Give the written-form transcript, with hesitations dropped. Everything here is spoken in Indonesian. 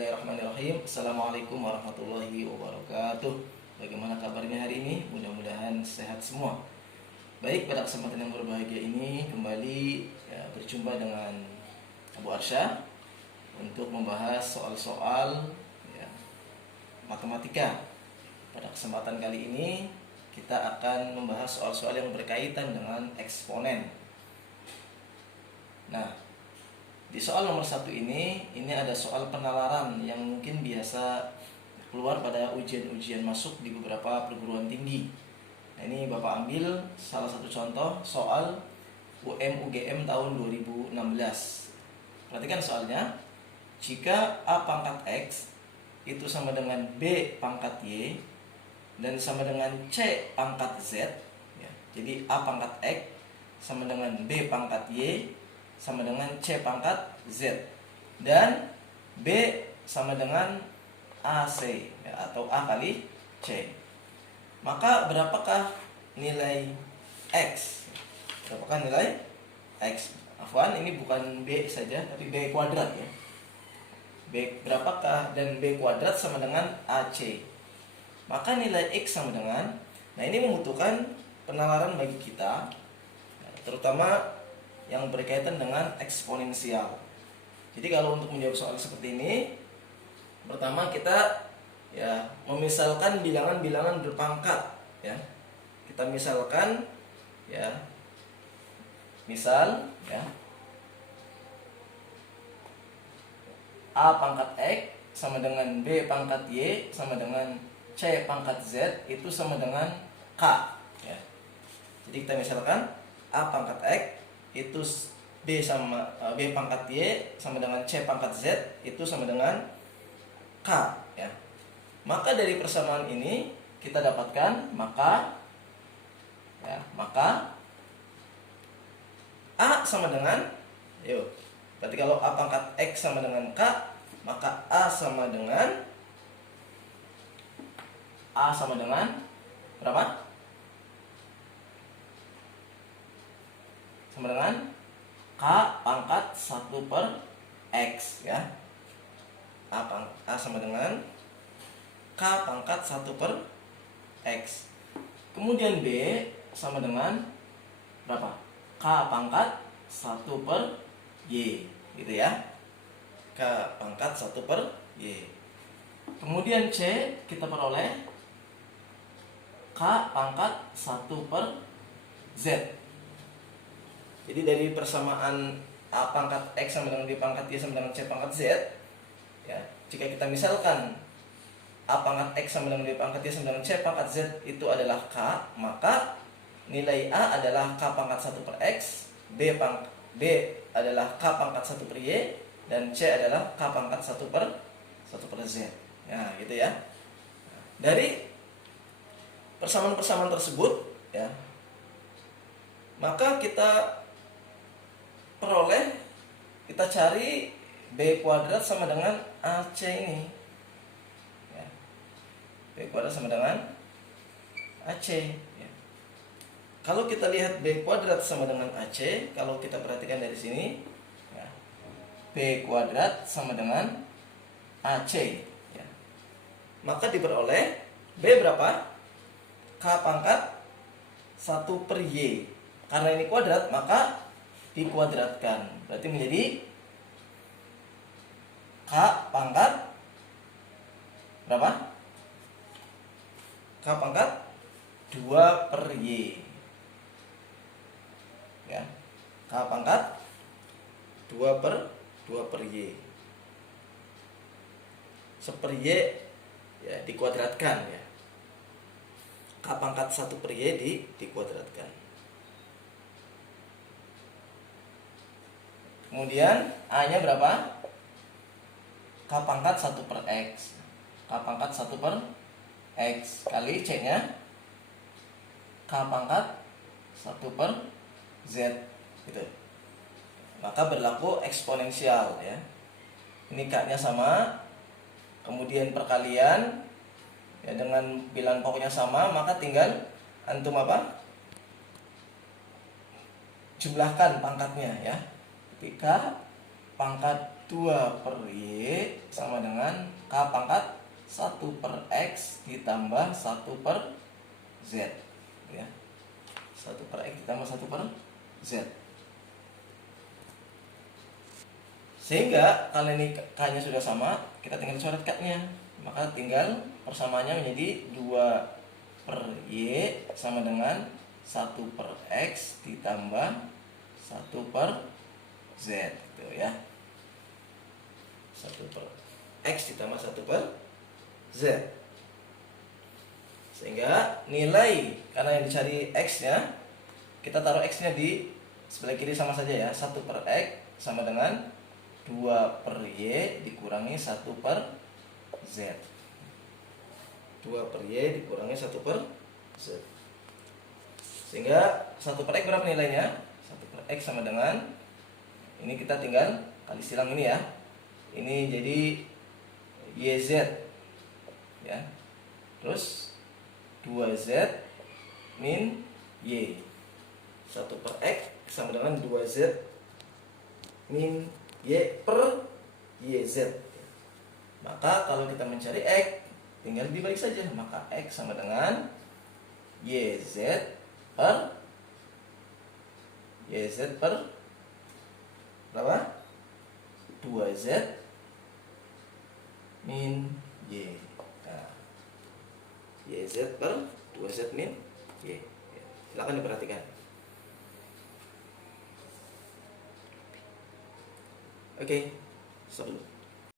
Bismillahirrahmanirrahim. Assalamualaikum warahmatullahi wabarakatuh. Bagaimana kabarnya hari ini? Mudah-mudahan sehat semua. Baik, pada kesempatan yang berbahagia ini kembali berjumpa dengan Abu Arsya untuk membahas soal-soal matematika. Pada kesempatan kali ini kita akan membahas soal-soal yang berkaitan dengan eksponen. Nah, di soal nomor 1 ini ada soal penalaran yang mungkin biasa keluar pada ujian-ujian masuk di beberapa perguruan tinggi. Nah, ini Bapak ambil salah satu contoh soal UM-UGM tahun 2016. Perhatikan soalnya. Jika A pangkat X itu sama dengan B pangkat Y dan sama dengan C pangkat Z, jadi A pangkat X sama dengan B pangkat Y sama dengan C pangkat Z, dan B sama dengan AC atau A kali C, maka berapakah nilai X? Berapakah nilai X? Afwan, ini bukan B saja tapi B kuadrat ya. B berapakah, dan B kuadrat sama dengan AC, maka nilai X sama dengan, nah ini membutuhkan penalaran bagi kita, terutama yang berkaitan dengan eksponensial. Jadi kalau untuk menjawab soal seperti ini, pertama kita memisalkan bilangan-bilangan berpangkat ya. Kita misalkan misal A pangkat X sama dengan B pangkat Y sama dengan C pangkat Z itu sama dengan K ya. Jadi kita misalkan A pangkat X itu B pangkat Y sama dengan C pangkat Z itu sama dengan K ya. Maka dari persamaan ini kita dapatkan maka A sama dengan, berarti kalau A pangkat X sama dengan K, maka A sama dengan berapa? Sama dengan K pangkat 1 per X ya. A sama dengan K pangkat 1 per X. Kemudian B sama dengan berapa? K pangkat 1 per Y gitu ya. K pangkat 1 per Y. Kemudian C kita peroleh K pangkat 1 per Z. Jadi dari persamaan A pangkat X sama dengan B pangkat Y sama dengan C pangkat Z ya, jika kita misalkan A pangkat X sama dengan B pangkat Y sama dengan C pangkat Z itu adalah K, maka nilai A adalah K pangkat 1 per X, B adalah K pangkat 1 per Y, dan C adalah K pangkat 1 per Z. Nah, gitu ya. Dari persamaan-persamaan tersebut ya, maka kita cari B kuadrat sama dengan AC ini ya. B kuadrat sama dengan AC ya. Kalau kita lihat B kuadrat sama dengan AC, kalau kita perhatikan dari sini ya, B kuadrat sama dengan AC ya, maka diperoleh B berapa? K pangkat 1 per Y. Karena ini kuadrat maka dikuadratkan, berarti menjadi K pangkat berapa? K pangkat 2 per Y ya. K pangkat 2 per Y. Seper Y ya dikuadratkan ya. K pangkat 1 per Y dikuadratkan. Kemudian A-nya berapa? K pangkat 1 per X. K pangkat 1 per X kali C-nya K pangkat 1 per Z gitu. Maka berlaku eksponensial ya. Ini K-nya sama, kemudian perkalian ya, dengan bilangan pokoknya sama, maka tinggal antum jumlahkan pangkatnya ya. K pangkat 2 per Y sama dengan K pangkat 1 per X ditambah 1 per Z, ya. 1 per X ditambah 1 per Z. Sehingga kalau ini K-nya sudah sama, kita tinggal coret cut-nya. Maka tinggal persamaannya menjadi 2 per Y sama dengan 1 per X ditambah 1 per Z, gitu ya. 1 per X ditambah 1 per Z. Sehingga nilai, karena yang dicari X-nya, kita taruh X-nya di sebelah kiri sama saja ya. 1 per X sama dengan 2 per Y dikurangi 1 per Z. 2 per Y dikurangi 1 per Z. Sehingga 1 per X berapa nilainya? 1 per X sama dengan, ini kita tinggal kali silang ini ya. Ini jadi YZ, ya. Terus 2Z min Y. 1 per X sama dengan 2Z min Y per YZ. Maka kalau kita mencari X, tinggal dibalik saja. Maka X sama dengan YZ per berapa? 2Z min Y. Nah, YZ per 2Z min Y. Silakan diperhatikan. Oke, stop dulu.